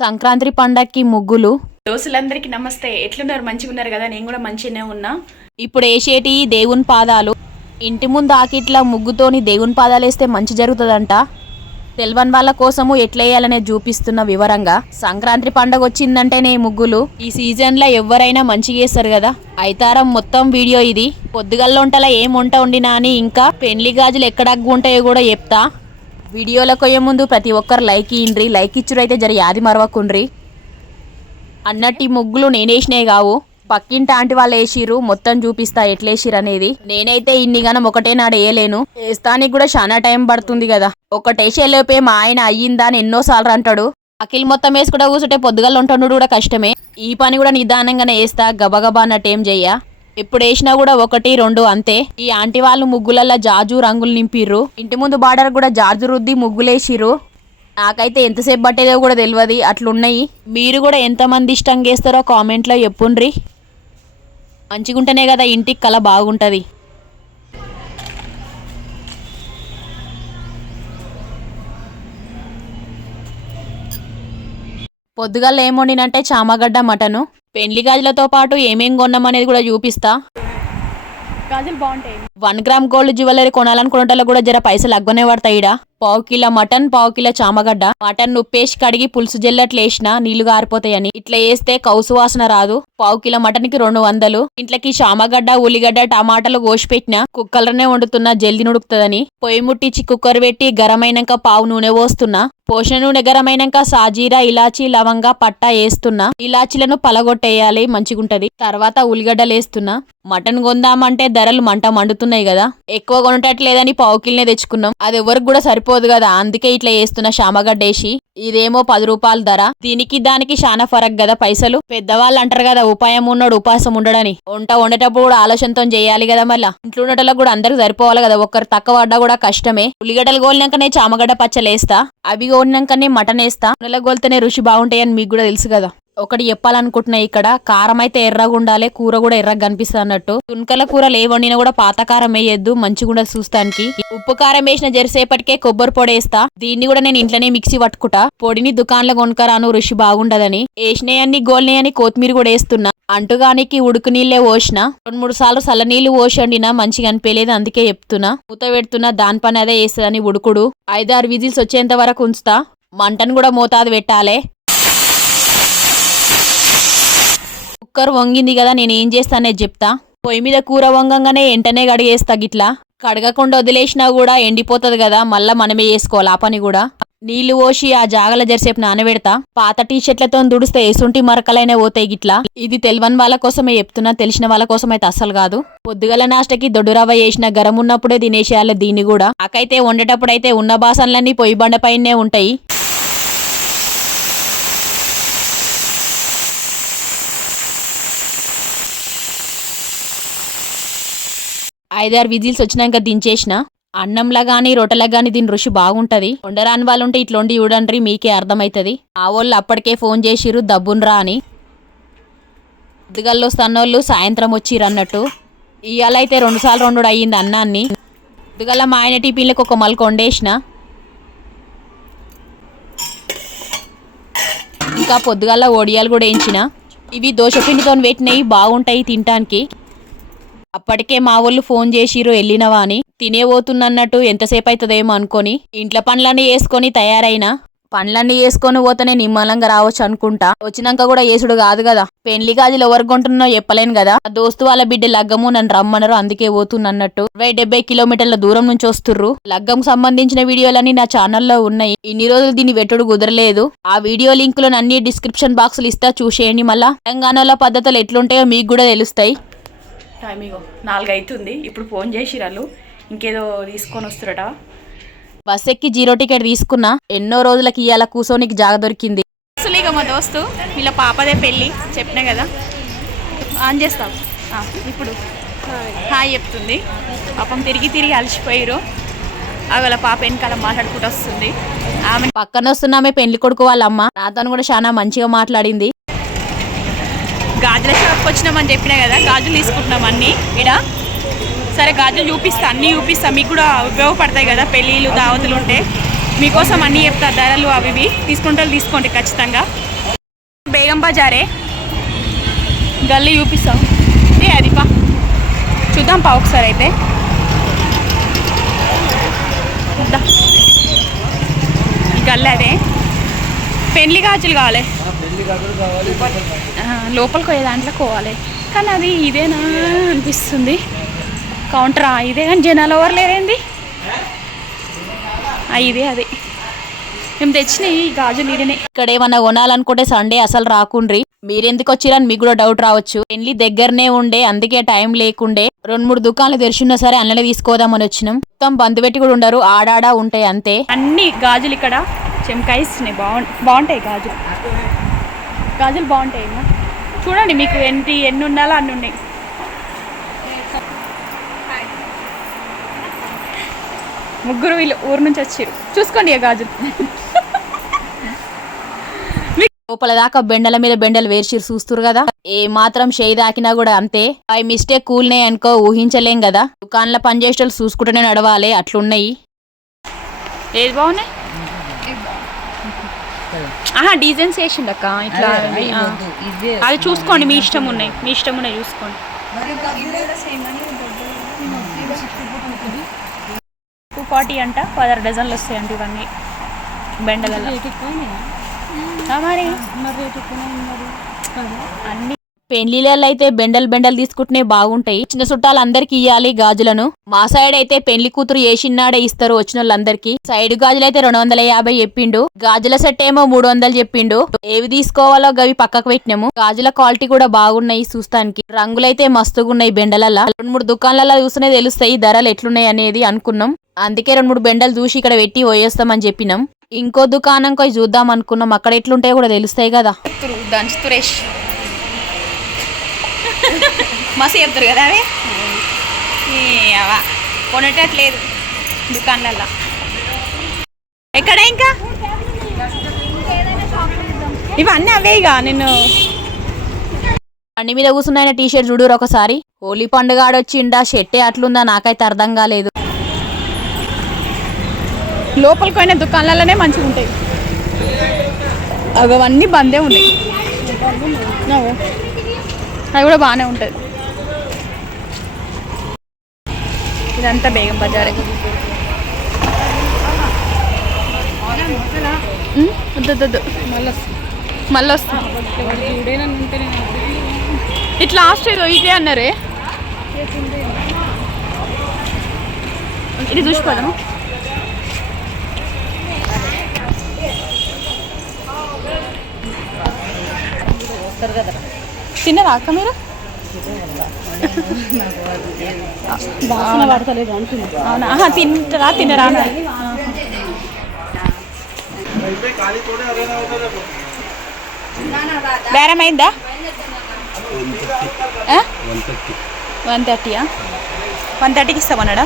సంక్రాంతి పండక్కి ముగ్గులు. దోస్తులందరికీ నమస్తే. ఎట్లున్నారు? మంచిగా ఉన్నారు కదా? నేను కూడా మంచిగానే ఉన్నా. ఇప్పుడు వేసేటి దేవుని పాదాలు. ఇంటి ముందు ఆకిట్ల ముగ్గుతోని దేవుని పాదాలు వేస్తే మంచి జరుగుతుందంట. తెల్వని వాళ్ళ కోసము ఎట్లా వేయాలనే చూపిస్తున్న వివరంగా సంక్రాంతి పండగ వచ్చిందంటేనే ముగ్గులు. ఈ సీజన్లో ఎవరైనా మంచిగా వేస్తారు కదా? అయితారం మొత్తం వీడియో ఇది. పొద్దుగల్ల వంటల ఏం వంట వండినా అని ఇంకా పెండ్లి గాజులు ఎక్కడ ఉంటాయో కూడా చెప్తా. వీడియోలకు అయ్యే ముందు ప్రతి ఒక్కరు లైక్ ఇయ్యండ్రి లైక్ ఇచ్చురైతే జర యాది మరవకుండ్రి. అన్నట్టు ఈ ముగ్గులు నేనేసినాయి కావు. పక్కింటి ఆంటీ వాళ్ళు వేసిరు మొత్తం చూపిస్తా ఎట్లేసిరు అనేది. నేనైతే ఇన్ని గనం ఒకటే నాడు వేయలేను. వేస్తానికి కూడా చాలా టైం పడుతుంది కదా. ఒకటేసేలోపే మా ఆయన అయ్యిందా అని ఎన్నోసార్లు అంటాడు. అఖిల్ మొత్తం వేసుకుంటా కూర్చుంటే పొద్దుగల ఉంటాడు కూడా కష్టమే. ఈ పని కూడా నిదానంగానే వేస్తా గబగబా అన్నట్టు ఏం చెయ్యా? ఎప్పుడు వేసినా కూడా ఒకటి రెండు అంతే. ఈ ఆంటీ వాళ్ళు ముగ్గులల్లో జాజు రంగులు నింపిర్రు. ఇంటి ముందు బార్డర్ కూడా జాజు రుద్ది ముగ్గులేసిర్రు. నాకైతే ఎంతసేపు పట్టేదో కూడా తెలియదు అట్లున్నాయి. మీరు కూడా ఎంతమంది ఇష్టంగా వేస్తారో కామెంట్లో చెప్పుండ్రి. మంచిగుంటేనే కదా ఇంటికి కళ బాగుంటుంది. పొద్దుగాల ఏం వండినంటే చామగడ్డ మటను. పెండ్లి గాజులతో పాటు ఏమేం కొన్నామనేది కూడా చూపిస్తా. గాజులు బాగుంటాయి. వన్ గ్రామ్ గోల్డ్ జ్యువెలరీ కొనాలనుకునేటోళ్ళకి కూడా జర పైసలు అగ్గనే పడతాయి ఈడ పావు కిలో మటన్ పావు కిలో చామగడ్డ. మటన్ ఉప్పేసి కడిగి పులుసు జల్లట్లు వేసినా నీళ్ళు గారిపోతాయని. ఇట్లా వేస్తే కౌసు వాసన రాదు. పావు కిలో మటన్కి రెండు వందలు. ఇంట్లోకి చామగడ్డ ఉల్లిగడ్డ టమాటాలు కోసి పెట్టిన కుక్కర్లోనే వండుతున్నా జల్ది నుడుకుతుందని. పొయ్యి ముట్టించి కుక్కర్ పెట్టి గరమైనాక పావు నూనె పోస్తున్నా. పోషణ నూనె గరమైనాక సాజీరా ఇలాచి లవంగా పట్టా వేస్తున్నా. ఇలాచీలను పలగొట్టేయాలి మంచిగుంటది. తర్వాత ఉల్లిగడ్డలు వేస్తున్నా. మటన్ కొందామంటే ధరలు మంట మండుతున్నాయి కదా. ఎక్కువ కొనటట్లేదని పావు కిలోనే తెచ్చుకున్నాం. అది ఎవరికి కూడా సరిపోదు కదా. అందుకే ఇట్లా వేస్తున్నా శామగడ్డేసి ఇదేమో పది రూపాయల ధర. దీనికి దానికి చాలా ఫరక్ కదా పైసలు. పెద్దవాళ్ళు అంటారు కదా ఉపాయం ఉన్నాడు ఉపాసం ఉండడని. వంట వండేటప్పుడు కూడా ఆలోచనతో చేయాలి కదా మళ్ళా. ఇంట్లో ఉండటంలో కూడా అందరికి సరిపోవాలి కదా. ఒక్కరు తక్కువ పడ్డా కూడా కష్టమే. ఉల్లిగడ్డలు గోలినాకనే చామగడ్డ పచ్చలేస్తా. అవి గోలినాకనే మటన్ వేస్తా నెల గోలితేనే రుచి బాగుంటాయని మీకు కూడా తెలుసు కదా. ఒకటి చెప్పాలనుకుంటున్నా ఇక్కడ. కారం అయితే ఎర్రగా ఉండాలి కూర కూడా ఎర్రగా కనిపిస్తుంది అన్నట్టు. తునకల కూరలు ఏ వండినా కూడా పాత కారం వేయద్దు మంచిగా చూస్తానికి. ఉప్పు కారం వేసిన జరిసేపటికే కొబ్బరి పొడి వేస్తా. దీన్ని కూడా నేను ఇంట్లోనే మిక్సీ పట్టుకుంటా. పొడిని దుకాణంలో కొనుకరాను రుచి బాగుండదని. వేసినాయన్ని గోల్నాయని కొత్తిమీర కూడా వేస్తున్నా. అంటుగానికి ఉడుకు నీళ్ళే పోసిన. రెండు మూడు సార్లు చల్ల నీళ్ళు పోసండినా మంచిగా అనిపించలేదు అందుకే చెప్తున్నా. మూత పెడుతున్నా దాని పని అదే వేస్తుందని ఉడుకుడు. ఐదారు విజిల్స్ వచ్చేంత వరకు ఉంచుతా. మంటను కూడా మోతాదు పెట్టాలే. కుక్కర్ వంగింది కదా నేను ఏం చేస్తానే చెప్తా. పొయ్యి మీద కూర వంగంగానే వెంటనే కడిగేస్తా గిట్లా. కడగకుండా వదిలేసినా కూడా ఎండిపోతుంది కదా మళ్ళా మనమే చేసుకోవాలి ఆ పని కూడా. నీళ్ళు పోసి ఆ జాగల జరిసేపు నానబెడతా. పాత టీ షర్ట్లతో దుడిస్తే ఎసుంటి మరకలైనా పోతాయి గిట్లా. ఇది తెలియని వాళ్ళ కోసమే చెప్తున్నా తెలిసిన వాళ్ళ కోసం అయితే అస్సలు కాదు. పొద్దుగల నాష్టకి దొడ్డు రవ్వ వేసిన గరం ఉన్నప్పుడే తినేసేయాలి దీన్ని కూడా. నాకైతే వండేటప్పుడైతే ఉన్న బాసనలన్నీ పొయ్యి బండ పైనే ఉంటాయి. ఐదారు విజిల్స్ వచ్చినాక దించేసిన. అన్నంలా కానీ రొట్టెలా కానీ దీని రుచి బాగుంటది. వండరాని వాళ్ళు ఉంటే ఇట్లా ఉండి చూడండి మీకే అర్థమవుతుంది ఆ వాళ్ళు అప్పటికే ఫోన్ చేసిర్రు దబ్బున్రా అని. పొద్దుగల్లో సన్నోళ్ళు సాయంత్రం వచ్చిర్రు అన్నట్టు. ఇవాళ అయితే రెండుసార్లు రెండు అయ్యింది అన్నాన్ని. పొద్దుగల మా ఆయన టిఫిన్లకు ఒక మలక వండేసిన. ఇంకా పొద్దుగాల ఒడియాలు కూడా వేయించిన ఇవి దోశ పిండితో పెట్టినవి బాగుంటాయి తినటానికి అప్పటికే మా వాళ్ళు ఫోన్ చేసిరు వెళ్ళినవా అని. తినేపోతున్నట్టు ఎంతసేపు అవుతుందేమో అనుకొని ఇంట్లో పనులన్నీ వేసుకొని తయారైనా. పనులన్నీ వేసుకొని పోతేనే నిమ్మలంగా రావచ్చు అనుకుంటా. వచ్చినాక కూడా ఏసుడు కాదు కదా. పెళ్ళి గాజులు ఎవరు కొంటున్నో చెప్పలేను కదా. ఆ దోస్తు వాళ్ళ బిడ్డ లగ్గము నన్ను రమ్మన్నారు అందుకే పోతున్నట్టు ఇరవై డెబ్బై కిలోమీటర్ల దూరం నుంచి వస్తుర్రు. లగ్గం సంబంధించిన వీడియోలన్నీ నా ఛానల్లో ఉన్నాయి. ఇన్ని రోజులు దీన్ని వెట్టుడు కుదరలేదు. ఆ వీడియో లింకులను అన్ని డిస్క్రిప్షన్ బాక్సులు ఇస్తా చూసేయండి మళ్ళా. తెలంగాణలో పద్ధతులు ఎట్లుంటాయో మీకు కూడా తెలుస్తాయి. టైం ఇగో నాలుగు అవుతుంది ఇప్పుడు ఫోన్ చేసిరాళ్ళు ఇంకేదో తీసుకొని వస్తురట బస్ ఎక్కి జీరో టికెట్ తీసుకున్నా ఎన్నో రోజులకి ఇవాళ కూసోనికి జాగ దొరికింది. అసలు ఇక మా దోస్తు వీళ్ళ పాపదే పెళ్ళి చెప్పినా కదా? ఆన్ చేస్తాం. ఇప్పుడు. హాయ్ చెప్తుంది. పాపం తిరిగి తిరిగి అలసిపోయారు వాళ్ళ పాప వెనకాల మాట్లాడుకుంటూ వస్తుంది. ఆమె పక్కన వస్తున్నామే పెళ్ళి కొడుకు వాళ్ళ అమ్మ. నాతో కూడా చాలా మంచిగా మాట్లాడింది. గాజుల షాప్కి వచ్చినామని చెప్పినా కదా గాజులు తీసుకుంటున్నాం అన్నీ. ఇక్కడ సరే గాజులు చూపిస్తా అన్నీ చూపిస్తా. మీకు కూడా ఉపయోగపడతాయి కదా పెళ్ళిళ్ళు దావతులు ఉంటే. మీకోసం అన్నీ చెప్తా ధరలు అవి ఇవి. తీసుకుంటే తీసుకోండి ఖచ్చితంగా. బేగం బజారే. గల్లీ చూపిస్తాం. ఏ అది పా. చూద్దాం పా ఒకసారి అయితే. గల్లీ అదే. పెళ్ళి గాజులు కావాలి. లోపలికి పోయే దాంట్లో పోవాలి. కానీ అది ఇదేనా అనిపిస్తుంది. కౌంటరా ఇదే కానీ జనాలు ఎవరు లేరేంది? ఆ, ఇదే అది. మేము తెచ్చినాయి ఈ గాజులు ఇదేనే. ఇక్కడ ఏమన్నా కొనాలనుకుంటే సండే అసలు రాకుండ్రి. మీరెందుకు వచ్చిరని మీకు కూడా డౌట్ రావచ్చు. పెళ్ళి దగ్గరనే ఉండే అందుకే టైం లేకుండే. రెండు మూడు దుకాణాలు తెరిచున్నా సరే అన్ననే తీసుకోదామని వచ్చినాం. మొత్తం బంధు పెట్టి కూడా ఉండరు ఆడాడా ఉంటాయి అంతే. అన్ని గాజులు ఇక్కడ చెమకాయిస్తున్నాయి. బాగు బాగుంటాయి గాజులు. గాజులు బాగుంటాయి అమ్మా. చూడండి మీకు ఎన్ని ఎన్ని ఉండాలో అన్ని ఉన్నాయి. ముగ్గురు వీళ్ళు ఊరు నుంచి వచ్చారు. చూసుకోండి గాజులు. లోపల దాకా బెండల మీద బెండలు వేర్చి చూస్తురు కదా? ఏ మాత్రం చేయి దాకినా కూడా అంతే. బై మిస్టేక్ కూల్నే అనుకో ఊహించలేం కదా? దుకాణంలో పనిచేసేటోళ్ళు చూసుకుంటూనే నడవాలి అట్లున్నాయి. ఏది బాగున్నాయి? ఆహా డిజైన్స్ వేసిండు అక్క ఇట్లా. అది చూసుకోండి మీ ఇష్టం ఉన్నాయి మీ ఇష్టం ఉన్నాయి చూసుకోండి. టూ ఫార్టీ అంట పదహారు డజన్లు వస్తాయంట ఇవన్నీ. బెండలలో ఆ, మరి? అన్ని పెళ్ళిళ్ళల్లో అయితే బెండలు బెండలు తీసుకుంటేనే బాగుంటాయి. చిన్న చుట్టాలు అందరికి ఇయ్యాలి గాజులను. మా సైడ్ అయితే పెళ్ళి కూతురు ఏసిన్నాడే ఇస్తారు వచ్చిన వాళ్ళందరికి సైడ్ గాజులు అయితే రెండు వందల యాభై చెప్పిండు. గాజుల సెట్ ఏమో మూడు వందలు చెప్పిండు. ఏవి తీసుకోవాలో గవి పక్కకు పెట్టినాము. గాజుల క్వాలిటీ కూడా బాగున్నాయి చూస్తానికి. రంగులైతే మస్తుగున్నాయి బెండలల్లా రెండు మూడు దుకాణాలలో చూస్తేనే తెలుస్తాయి ధరలు ఎట్లున్నాయి అనేది అనుకున్నాం. అందుకే రెండు మూడు బెండలు చూసి ఇక్కడ పెట్టి పోయేస్తామని చెప్పినాం. ఇంకో దుకాణం పోయి చూద్దాం అనుకున్నాం. అక్కడ ఎట్లుంటాయో కూడా తెలుస్తాయి కదా. దంచు మస్తు చెప్తారు కదా అవి? అవ కొనేటట్లేదు దుకాణాలలో. ఎక్కడ ఇంకా? ఇవన్నీ అవే ఇక నేను బండి మీద కూర్చున్న టీ షర్ట్ చూడురు ఒకసారి. హోలీ పండుగ ఆడొచ్చిండా షెట్టే అట్లుందా? నాకైతే అర్థం కాలేదు. లోపలికి పోయిన దుకాణాలలోనే మంచిగా ఉంటాయి. అవి అవన్నీ బందే ఉన్నాయి. అది కూడా బాగానే ఉంటుంది. ఇదంతా బేగం బజారే. వద్దు మళ్ళీ వస్తా. ఇట్లా లాస్ట్ ఏదో ఇదే అన్నారే? ఇది చూసిపోదాము తిన్నారా అక్క మీరు? అవునా? ఆహా, తింటారా తినరా అన్నారు. బేరం అయిందా? వన్ థర్టీయా వన్ థర్టీకి ఇస్తామన్నాడా?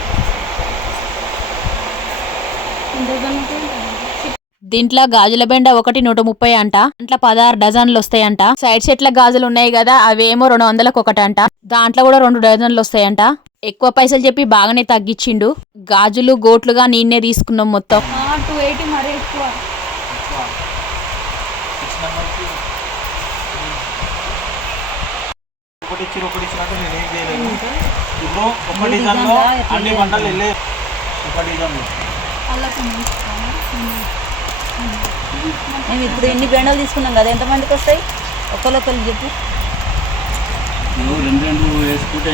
దీంట్లో గాజుల బెండ ఒకటి నూట ముప్పై అంట దాంట్లో పదహారు డజన్లు వస్తాయంట. సైడ్ సెట్ల గాజులు ఉన్నాయి కదా అవేమో రెండు వందలకు ఒకటి అంట. దాంట్లో కూడా రెండు డజన్లు వస్తాయంట. ఎక్కువ పైసలు చెప్పి బాగానే తగ్గించిండు. గాజులు గోట్లుగా నేనే తీసుకున్నాం మొత్తం. టూ ఎయిటీ మరీ ఎక్కువ. ఒకటి ఇచ్చి ఒకటి ఇచ్చినట్టు నేను ఏం చేయలేను ఇప్పుడు ఒక డిజైన్లో అన్ని పంటలు వెళ్ళే ఒక డిజైన్లో మేము ఇప్పుడు ఎన్ని బెండలు తీసుకున్నాం కదా ఎంతమందికి వస్తాయి? ఒకళ్ళొకళ్ళు చెప్పు. నువ్వు రెండు రెండు వేసుకుంటే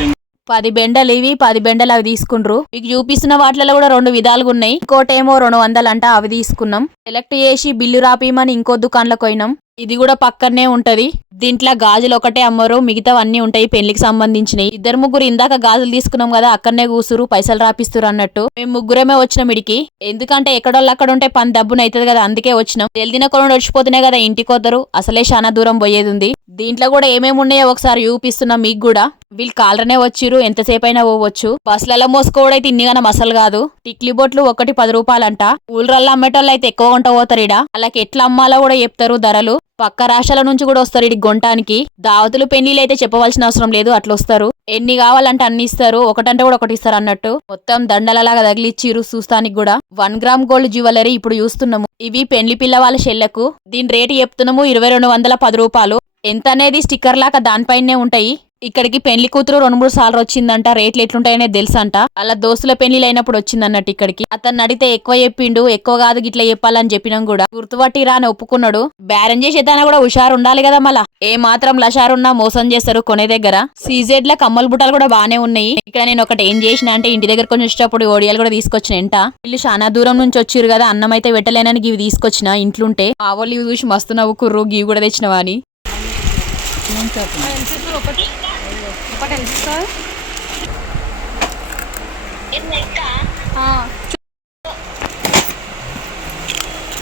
పది బెండలు ఇవి పది బెండలు అవి తీసుకుండ్రు. మీకు చూపిస్తున్న వాటిలో కూడా రెండు విధాలుగా ఉన్నాయి. ఇంకోటేమో రెండు వందలంట అవి తీసుకున్నాం. సెలెక్ట్ చేసి బిల్లు రాపిమని ఇంకో దుకాణంలోకి పోయినాం. ఇది కూడా పక్కనే ఉంటది. దీంట్లో గాజులు ఒకటే అమ్మరు మిగతావన్నీ ఉంటాయి పెళ్ళికి సంబంధించినవి ఇద్దరు ముగ్గురు ఇందాక గాజులు తీసుకున్నాం కదా అక్కడనే కూసురు పైసలు రాపిస్తురు అన్నట్టు. మేము ముగ్గురమే వచ్చినాం ఇడికి. ఎందుకంటే ఎక్కడోళ్ళు అక్కడ ఉంటే పని దబ్బున అవుతుంది కదా అందుకే వచ్చినాం. తెలిదిన కొనుడు వచ్చిపోతున్నాయి కదా ఇంటికి వద్దరు అసలే చాలా దూరం పోయేది ఉంది దీంట్లో కూడా ఏమేమి ఉన్నాయో ఒకసారి చూపిస్తున్నాం మీకు కూడా. వీళ్ళు కాలరనే వచ్చిరు ఎంతసేపు అయినా పోవచ్చు. బస్సులలో ఇన్ని ఇన్నిగానం అసలు కాదు. టిక్లీ బొట్లు ఒకటి పది రూపాయలంట. ఊళ్ళల్లో అమ్మేటోళ్ళు అయితే ఎక్కువ కొంట పోతారు ఇడ అలాగే ఎట్లా అమ్మాలో కూడా చెప్తారు ధరలు. పక్క రాష్ట్రాల నుంచి కూడా వస్తారు ఇటు గొంటానికి. దావతులు పెళ్ళిలు అయితే చెప్పవలసిన అవసరం లేదు అట్లా వస్తారు ఎన్ని కావాలంటే అన్ని ఇస్తారు ఒకటంటే కూడా ఒకటి ఇస్తారు అన్నట్టు. మొత్తం దండలలాగా తగిలిచ్చిరు చూస్తానికి కూడా. వన్ గ్రామ్ గోల్డ్ జ్యువెలరీ ఇప్పుడు చూస్తున్నాము. ఇవి పెండ్లి పిల్ల వాళ్ళ షెల్లకు. దీని రేటు చెప్తున్నాము ఇరవై రెండు వందల పది రూపాయలు. ఎంత అనేది స్టిక్కర్ లాగా దానిపైనే ఉంటాయి. ఇక్కడికి పెళ్ళి కూతురు రెండు మూడు సార్లు వచ్చిందంట. రేట్లు ఎట్లుంటాయనే తెలుసంట. అలా దోస్తుల పెళ్ళిలు అయినప్పుడు వచ్చింది అన్నట్టు ఇక్కడికి. అతను అడిగితే ఎక్కువ చెప్పిండు ఎక్కువ కాదు గిట్లా చెప్పాలని చెప్పినాం కూడా. గుర్తుపట్టి రాని ఒప్పుకున్నాడు. బేరం చేసేదాన కూడా హుషారు ఉండాలి కదా మళ్ళా. ఏ మాత్రం లషారున్నా మోసం చేస్తారు కొనే దగ్గర. సీజెడ్ ల కమ్మల బుట్టాలు కూడా బానే ఉన్నాయి. ఇక్కడ నేను ఒకటి ఏం చేసిన అంటే ఇంటి దగ్గర కొంచెం వచ్చేటప్పుడు ఓడియాలు కూడా తీసుకొచ్చిన ఎంట వీళ్ళు చాలా దూరం నుంచి వచ్చిర్రు కదా అన్నం అయితే పెట్టలేనని ఇవి తీసుకొచ్చిన ఇంట్లుంటే. ఆవోళ్ళు ఇవి చూసి మస్తు నవ్వుకుర్రు గివి కూడా తెచ్చినవా అని.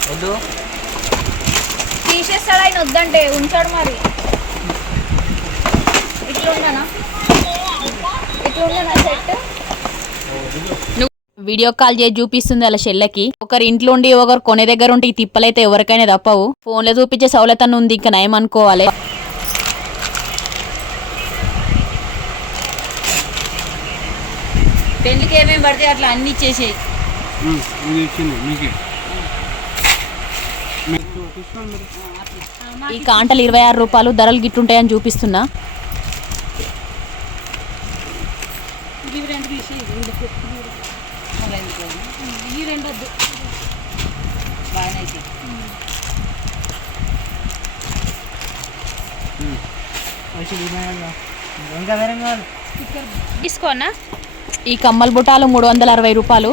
వద్దు. తీసేస్తాడు ఆయన వద్దంటే? ఉంచాడు మరి. సెట్? వీడియో కాల్ చేసి చూపిస్తుంది అలా చెల్లెకి. ఒకరి ఇంట్లో ఉండి ఒకరు కొనే దగ్గర ఉంటే ఈ తిప్పలైతే ఎవరికైనా తప్పవు. ఫోన్లో చూపించే సౌలతను ఉంది ఇంకా నయం అనుకోవాలి. పెళ్ళికి ఏమేమి పడితే అట్లా అన్ని ఇచ్చేసేయి మీకే. ఈ కాంటలు ఇరవై ఆరు రూపాయలు ధరలు గిట్లుంటాయని చూపిస్తున్నా. బాగానే అయితే తీసుకోనా ఈ కమ్మల బుటాలు మూడు వందల అరవై రూపాయలు.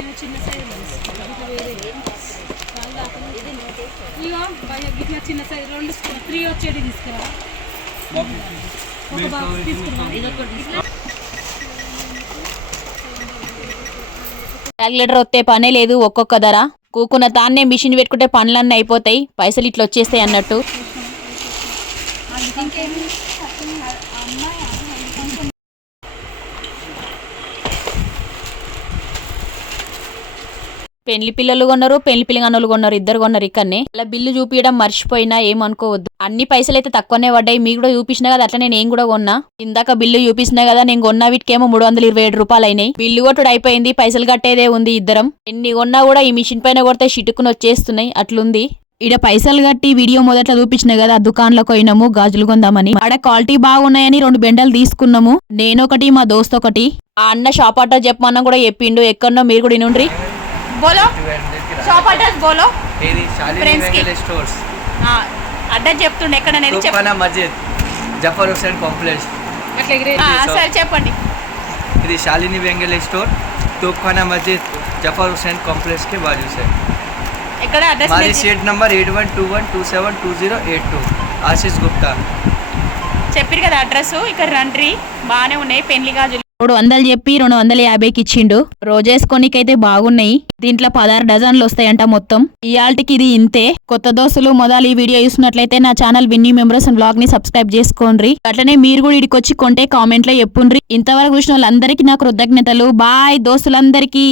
క్యాలిక్యులేటర్ వస్తే పనే లేదు ఒక్కొక్క ధర. కూకున్న తాన్నే మిషన్ పెట్టుకుంటే పనులన్నీ అయిపోతాయి పైసలు ఇట్లా వచ్చేస్తాయి అన్నట్టు. పెళ్ళి పిల్లలు కొన్నారు పెళ్ళి పిల్లగానులు కొన్నారు ఇద్దరు కొన్నారు ఇక్కడనే. అలా బిల్లు చూపించడం మర్చిపోయినా ఏమనుకోవద్దు. అన్ని పైసలు అయితే తక్కువనే పడ్డాయి. మీకు కూడా చూపించిన కదా అట్లా నేను కూడా కొన్నా. ఇందాక బిల్లు చూపించినా కదా నేను కొన్న వీటికేమో మూడు వందల ఇరవై ఏడు రూపాయలు అయినాయి బిల్లు కొట్టుడు అయిపోయింది పైసలు కట్టేదే ఉంది ఇద్దరం. ఎన్ని కొన్నా కూడా ఈ మిషన్ పైన కొడితే షిటుకుని వచ్చేస్తున్నాయి. అట్లుంది. ఈడ పైసలు కట్టి వీడియో మొదట్లో చూపించిన కదా ఆ దుకాణంలోకి పోయినాము గాజులు కొందామని. ఆడ క్వాలిటీ బాగున్నాయని రెండు బెండలు తీసుకున్నాము. నేనొకటి మా దోస్త్ ఒకటి ఆ అన్న షాప్ అడ్డా చెప్పమన్నా కూడా చెప్పిండు. ఎక్కడనో మీరు కూడా ఇనుండ్రి బోలో షాప్ అడ్రస్ బోలో ఏది ఫ్రెండ్స్ స్టోర్స్ అడ్రస్ చెప్తుండే ఎక్కడ నేను చెప్పాను మస్జిద్ జఫర్ హుసేన్ కాంప్లెక్స్ సార్ చెప్పండి. ఇది శాలిని వెంగళ స్టోర్ తోప్ఖానా మస్జిద్ జఫర్ హుసేన్ కాంప్లెక్స్కి బాజు సార్ ఎక్కడ అడ్రస్ మాది shed number eight one two one two seven two zero eight two Ashish Gupta చెప్పారు కదా అడ్రస్ ఇక్కడ రండ్రి బాగానే ఉన్నాయి పెళ్ళి గాజులు. మూడు వందలు చెప్పి రెండు వందల యాభైకి ఇచ్చిండు రోజేసుకోనికైతే బాగున్నాయి. దీంట్లో పదహారు డజన్లు వస్తాయంట మొత్తం. ఇయాల్టికి ఇది ఇంతే. కొత్త దోస్తులు మొదలు ఈ వీడియో చూసినట్లయితే నా ఛానల్ విన్నీ మెంబర్స్ బ్లాగ్ని సబ్స్క్రైబ్ చేసుకోండి అట్లనే మీరు కూడా ఇడికొచ్చి కొంటే కామెంట్లో చెప్పుండ్రి. ఇంతవరకు చూసిన వాళ్ళందరికీ నా కృతజ్ఞతలు. బాయ్ దోస్తులందరికీ.